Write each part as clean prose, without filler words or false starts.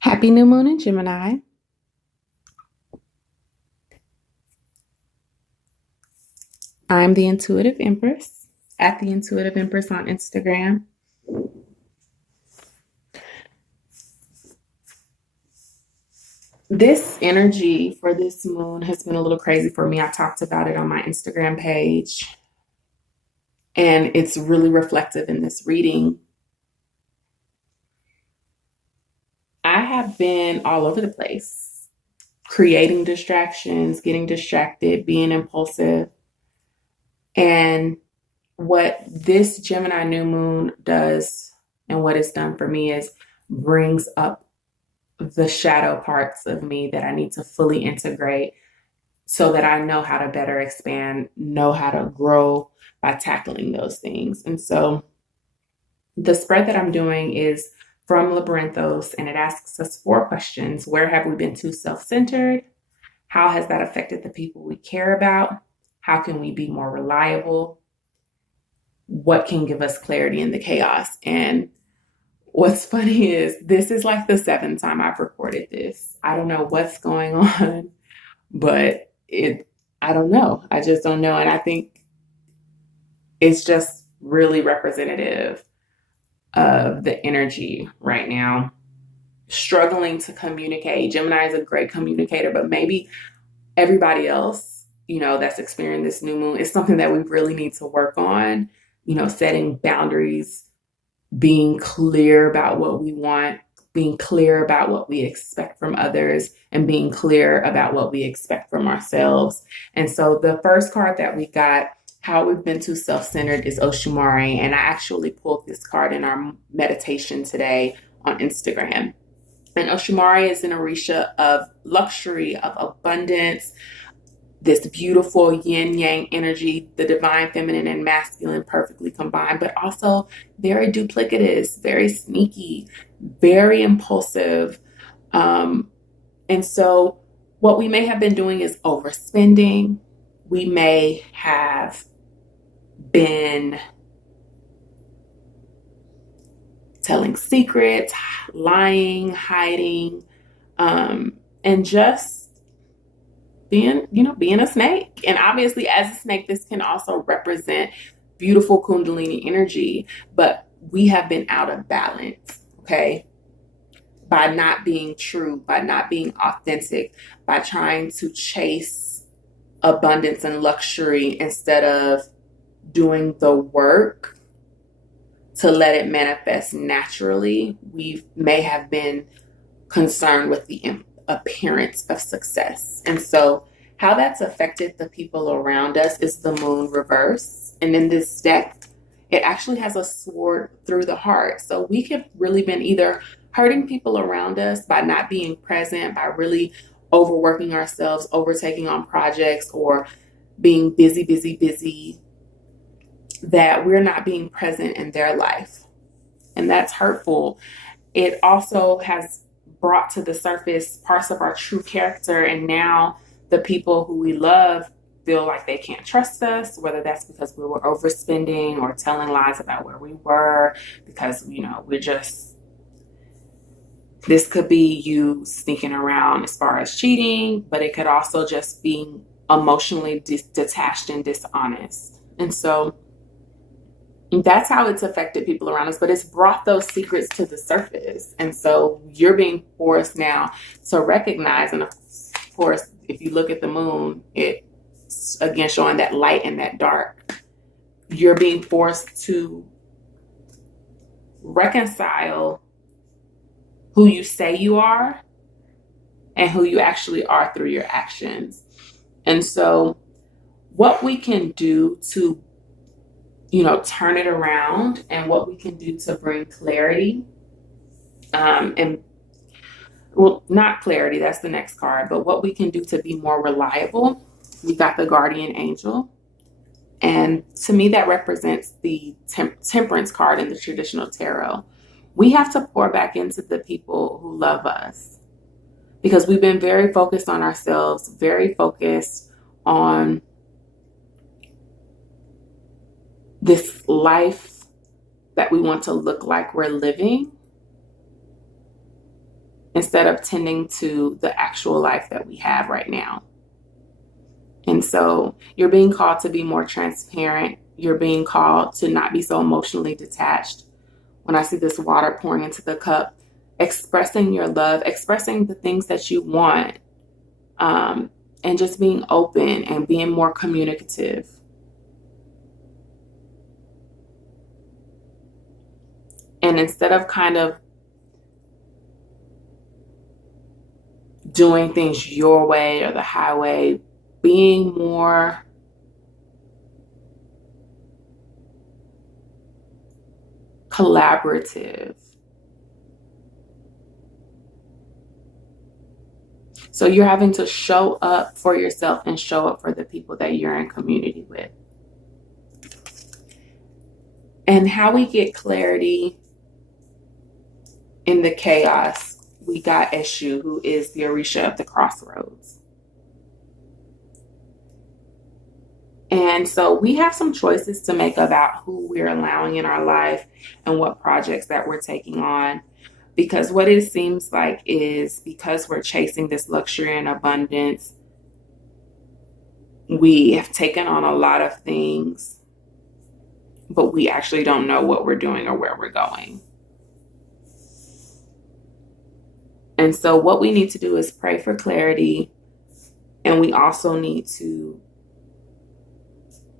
Happy new moon in Gemini. I'm the Intuitive Empress at the Intuitive Empress on Instagram. This energy for this moon has been a little crazy for me. I talked about it on my Instagram page, and it's really reflective in this reading. I have been all over the place, creating distractions, getting distracted, being impulsive. And what this Gemini new moon does, and what it's done for me, is brings up the shadow parts of me that I need to fully integrate so that I know how to better expand, know how to grow by tackling those things. And so the spread that I'm doing is from Labyrinthos, and it asks us 4 questions. Where have we been too self centered? How has that affected the people we care about? How can we be more reliable? What can give us clarity in the chaos? And what's funny is this is like the 7th time I've recorded this. I don't know what's going on, but I don't know. I just don't know. And I think it's just really representative of the energy right now. Struggling to communicate. Gemini is a great communicator, but maybe everybody else, that's experiencing this new moon is something that we really need to work on, setting boundaries, being clear about what we want, being clear about what we expect from others, and being clear about what we expect from ourselves. And so the first card that we got, how we've been too self-centered, is Oshumari. And I actually pulled this card in our meditation today on Instagram. And Oshumari is an orisha of luxury, of abundance, this beautiful yin yang energy, the divine feminine and masculine perfectly combined, but also very duplicitous, very sneaky, very impulsive. And so what we may have been doing is overspending. We may have been telling secrets, lying, hiding, and just being a snake. And obviously, as a snake, this can also represent beautiful Kundalini energy, but we have been out of balance, okay? By not being true, by not being authentic, by trying to chase abundance and luxury instead of doing the work to let it manifest naturally. We may have been concerned with the appearance of success. And so how that's affected the people around us is the moon reverse. And in this deck, it actually has a sword through the heart. So we have really been either hurting people around us by not being present, by really overworking ourselves, overtaking on projects, or being busy, busy, busy, that we're not being present in their life. And that's hurtful. It also has brought to the surface parts of our true character, and now the people who we love feel like they can't trust us, whether that's because we were overspending or telling lies about where we were, because we're just, this could be you sneaking around as far as cheating, but it could also just be emotionally detached and dishonest. And so that's how it's affected people around us, but it's brought those secrets to the surface. And so you're being forced now to recognize. And of course, if you look at the moon, it's again showing that light and that dark. You're being forced to reconcile who you say you are and who you actually are through your actions. And so what we can do to turn it around, and what we can do to bring clarity, and well, not clarity, that's the next card, but what we can do to be more reliable. We got the guardian angel. And to me, that represents the temperance card in the traditional tarot. We have to pour back into the people who love us, because we've been very focused on ourselves, very focused on this life that we want to look like we're living, instead of tending to the actual life that we have right now. And so you're being called to be more transparent. You're being called to not be so emotionally detached. When I see this water pouring into the cup, expressing your love, expressing the things that you want, and just being open and being more communicative. And instead of kind of doing things your way or the highway, being more collaborative. So you're having to show up for yourself and show up for the people that you're in community with. And how we get clarity in the chaos, we got Eshu, who is the Orisha of the crossroads. And so we have some choices to make about who we're allowing in our life and what projects that we're taking on. Because what it seems like is, because we're chasing this luxury and abundance, we have taken on a lot of things, but we actually don't know what we're doing or where we're going. And so what we need to do is pray for clarity. And we also need to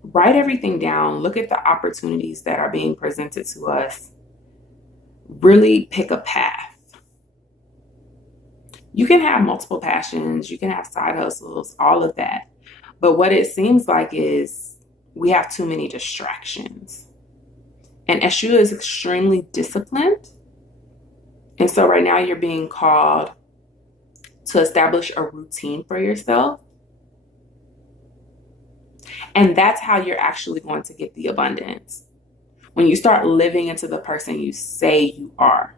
write everything down, look at the opportunities that are being presented to us, really pick a path. You can have multiple passions, you can have side hustles, all of that. But what it seems like is we have too many distractions. And Eshu is extremely disciplined. And so right now you're being called to establish a routine for yourself. And that's how you're actually going to get the abundance. When you start living into the person you say you are.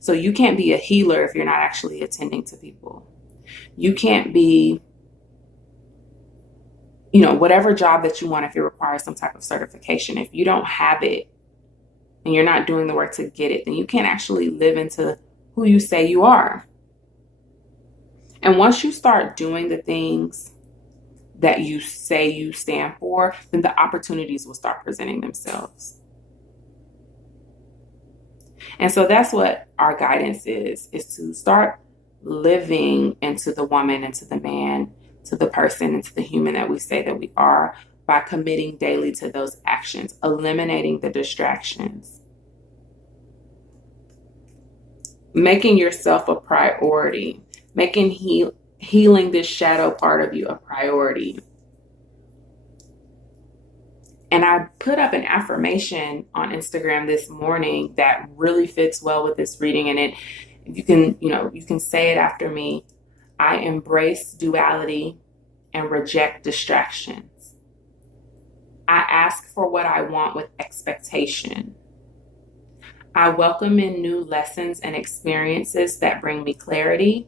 So you can't be a healer if you're not actually attending to people. You can't be, whatever job that you want, if it requires some type of certification. If you don't have it and you're not doing the work to get it, then you can't actually live into who you say you are. And once you start doing the things that you say you stand for, then the opportunities will start presenting themselves. And so that's what our guidance is to start living into the woman, into the man, to the person, into the human that we say that we are, by committing daily to those actions, eliminating the distractions, making yourself a priority, making healing this shadow part of you a priority. And I put up an affirmation on Instagram this morning that really fits well with this reading. And you can say it after me. I embrace duality and reject distractions. I ask for what I want with expectation. I welcome in new lessons and experiences that bring me clarity.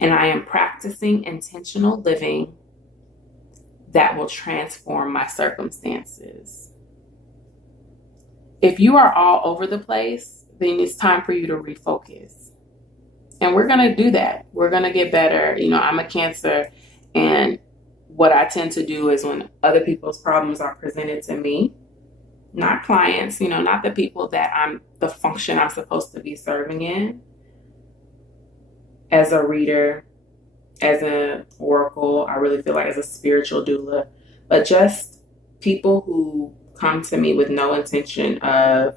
And I am practicing intentional living that will transform my circumstances. If you are all over the place, then it's time for you to refocus. And we're going to do that. We're going to get better. I'm a Cancer, and what I tend to do is, when other people's problems are presented to me, not clients, not the people that the function I'm supposed to be serving in, as a reader, as an oracle, I really feel like as a spiritual doula, but just people who come to me with no intention of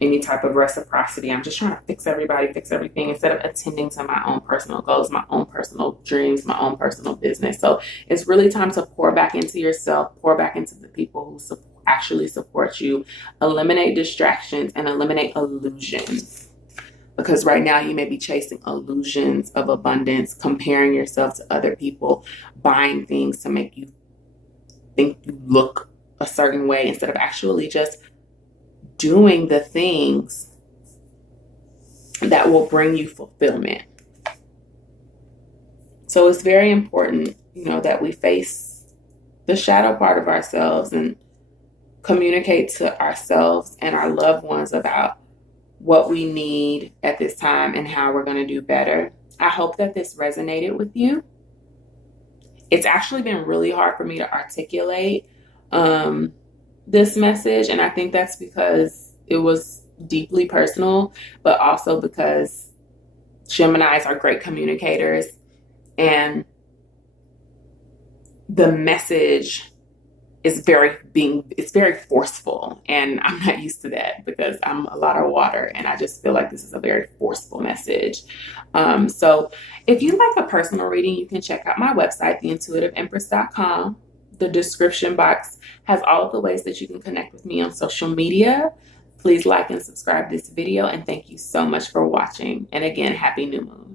any type of reciprocity. I'm just trying to fix everybody, fix everything, instead of attending to my own personal goals, my own personal dreams, my own personal business. So it's really time to pour back into yourself, pour back into the people who actually support you, eliminate distractions and eliminate illusions. Because right now you may be chasing illusions of abundance, comparing yourself to other people, buying things to make you think you look a certain way, instead of actually just doing the things that will bring you fulfillment. So it's very important, that we face the shadow part of ourselves and communicate to ourselves and our loved ones about what we need at this time and how we're going to do better. I hope that this resonated with you. It's actually been really hard for me to articulate this message, and I think that's because it was deeply personal, but also because Geminis are great communicators, and the message is it's very forceful, and I'm not used to that because I'm a lot of water, and I just feel like this is a very forceful message. So if you like a personal reading, you can check out my website, theintuitiveempress.com. The description box has all of the ways that you can connect with me on social media. Please like and subscribe this video, and thank you so much for watching. And again, happy new moon.